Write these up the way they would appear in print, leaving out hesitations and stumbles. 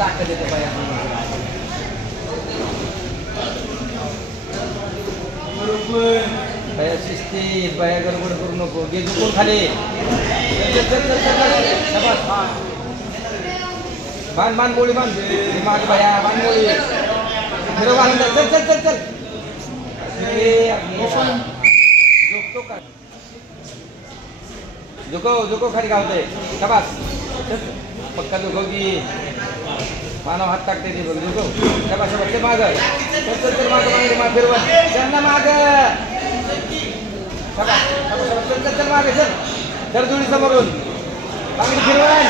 ताकद येते बाया बाया शिस्तीत बाया गडबड करू नको घे झुकून खाली बांध बांध गोळी बांध माग बाया बांध गोळी फिरव बांध चल चल चल चल झुकतो का झुको झुको खाली गावते शाबास पक्का झुको की मानव हात टाकते ती बघ झुको शाबास शाबास ते माग चल चल चल माग माग माग फिरव चल ना माग शाबास शाबास चल चल चल माग चल चल जोडी समोरून मागणी फिरवाय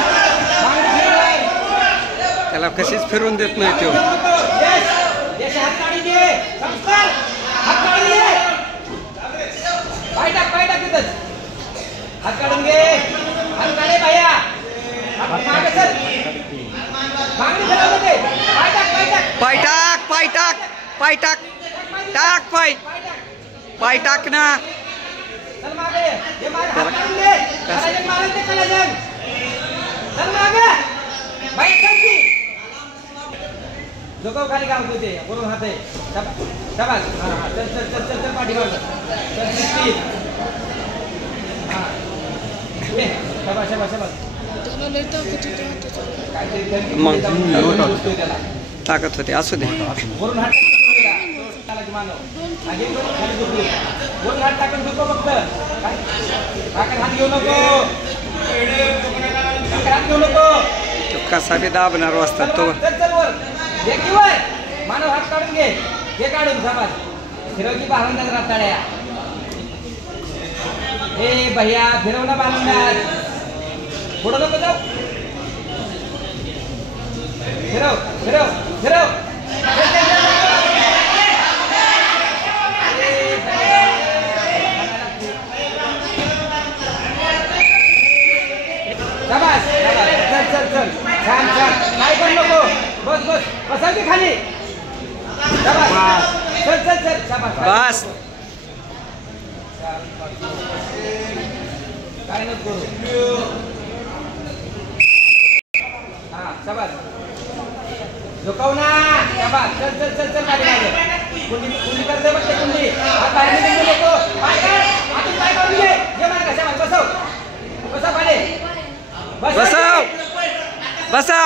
त्याला कशीच फिरून देत नाही तो यश हात काढी दे संस्कार हात काढी दे पाय टाक तिथं हात काढून घे हात काढे बाया मागे चल मागणी फिरव दे पाय टाक पाय टाक पाय टाक टाक पाय पाय टाक ना चल मागे हे मागे हात काढून दे करायचं मारन ते कलाजन चल मागे बाई चल की झुकव खाली गावतो ते वरून हात आहे शाबास हां चल चल चल चल चल पाठी गावलं चल शिस्तीत हां शाबास शाबास शाबास मग ताकद होते असू दे वरून हात टाकून मानव आगे खाली झुकू वरून हात टाकून झुकव फक्त हात घेऊ नको हात घेऊ नको कसा बी दाबणार असतात तो चल चल वर देखी वर मानव हात काढून घे हे काढून शाबास फिरवली बांधणार राताळ्या ए भैया फिरवला बांधणार पुढं नको जाऊ फिरव फिरव फिरव शाबास चल चल चल छान छान काय करू नको बस बस बसायची खाली शाबास चल चल चल शाबास बस काय नको करू हां शाबास झुकव ना शाबास चल चल चल चल मागे मागे कुंडी करते बघ ते कुंडी हात बाहेर निघू नको पाय काढ आतून पाय काढून घे घे मार का शाबास बसव बसव खाली बसव बसव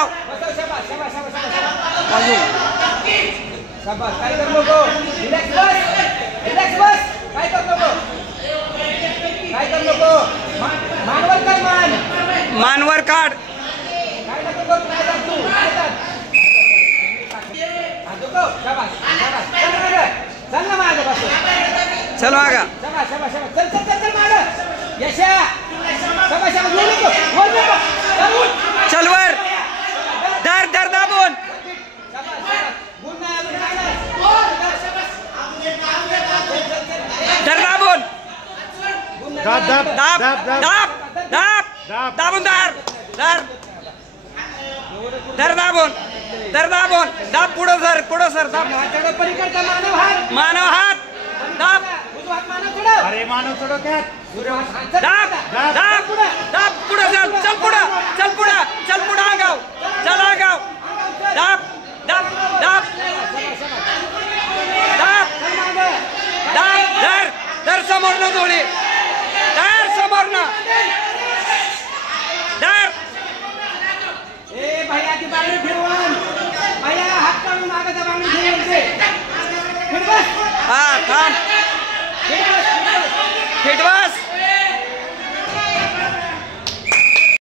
शाबास शाबास शाबास शाबास काय करू नको रिलॅक्स बस काय करू नको मानवर कर मानवर काढ काय नको करू काय तू शाबास शाबास चल ना मागे बस चल मागा शाबास शाबास शाबास चल चल चल चल मागे यशा शाबास शाबास बोल नको चल वर धर धर दाबून धर दाबून दाब दाब दाब दाब दाब दाब दाबून धर धर धर दाबून दाब पुढं सर दाब मानव हात दाब अरे मानव चढो त्यात दाब दाब दाब पुढं चल पुढं आगाव चल आगाव दाब दाब दाब दाब दाब धर समोरनं जोडी धर समोरनं धर ए भैया ती बांगडी फिरवून भैया हात काढून मागे त्या बांगडी फिरवायचे हा थांब फिटवा